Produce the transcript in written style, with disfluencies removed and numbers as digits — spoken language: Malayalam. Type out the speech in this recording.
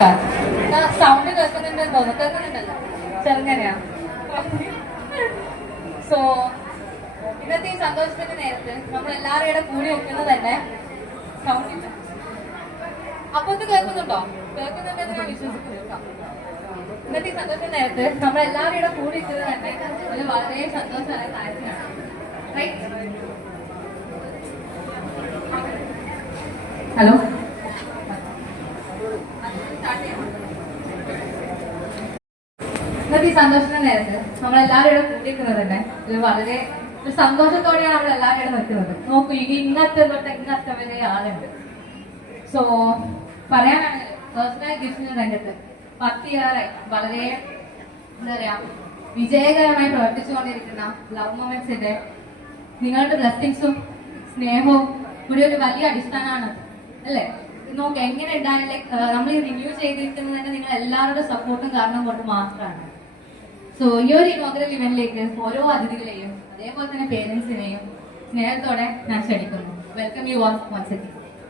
സൗണ്ട് കേൾക്കുന്നുണ്ടെന്ന് തോന്നുന്നു. കേൾക്കുന്നുണ്ടല്ലോ ചെറുങ്ങനെയാ. സോ ഇന്നത്തെ ഈ സന്തോഷത്തിന്റെ നേരത്ത് നമ്മൾ എല്ലാവരുടെ കൂടി വെക്കുന്നത് തന്നെ സൗണ്ട് ഇല്ല. അപ്പൊ ഇത് കേൾക്കുന്നുണ്ടോ? കേൾക്കുന്നുണ്ടെന്ന് ഞാൻ വിശ്വസിക്കുന്നു. ഇന്നത്തെ ഈ സന്തോഷത്തിന്റെ നേരത്ത് നമ്മൾ എല്ലാവരുടെ കൂടി വെക്കുന്നത് തന്നെ ഒരു വളരെ സന്തോഷമായ കാര്യത്തിനാണ്. ഹലോ, ഇന്നത്തെ ഈ സന്തോഷത്തിന്റെ നേരത്ത് നമ്മളെല്ലാവരും കൂടിയിരിക്കുന്നത് തന്നെ ഒരു വളരെ ഒരു സന്തോഷത്തോടെയാണ് നമ്മൾ എല്ലാവരും നിൽക്കുന്നത്. നോക്കൂ, ഇന്നത്തെ തൊട്ട് ഇന്നത്തെ വരെ ആളുണ്ട്. സോ പറയാനാണെങ്കിൽ പേഴ്സണൽ ഗിഫ്റ്റിന്റെ രംഗത്ത് 10 ഇയറായി വളരെ എന്താ പറയാ വിജയകരമായി പ്രവർത്തിച്ചുകൊണ്ടിരിക്കുന്ന ലവ് മൊമെന്റ്സിന്റെ നിങ്ങളുടെ ബ്ലെസ്സിങ്സും സ്നേഹവും കൂടി ഒരു വലിയ അടിസ്ഥാനമാണ് അല്ലേ? നോക്ക് എങ്ങനെ ഉണ്ടായാലേ നമ്മൾ ഈ റിന്യൂ ചെയ്തിരിക്കുന്നത് തന്നെ നിങ്ങൾ എല്ലാവരുടെ സപ്പോർട്ടും കാരണം കൊണ്ട് മാത്രമാണ്. സോ ഈ ഒരു ഇനോഗ്രൽ ഇവന്റിലേക്ക് ഓരോ അതിഥികളെയും അതേപോലെ തന്നെ പേരൻസിനെയും സ്നേഹത്തോടെ ഞാൻ ക്ഷണിക്കുന്നു. Welcome you all once again.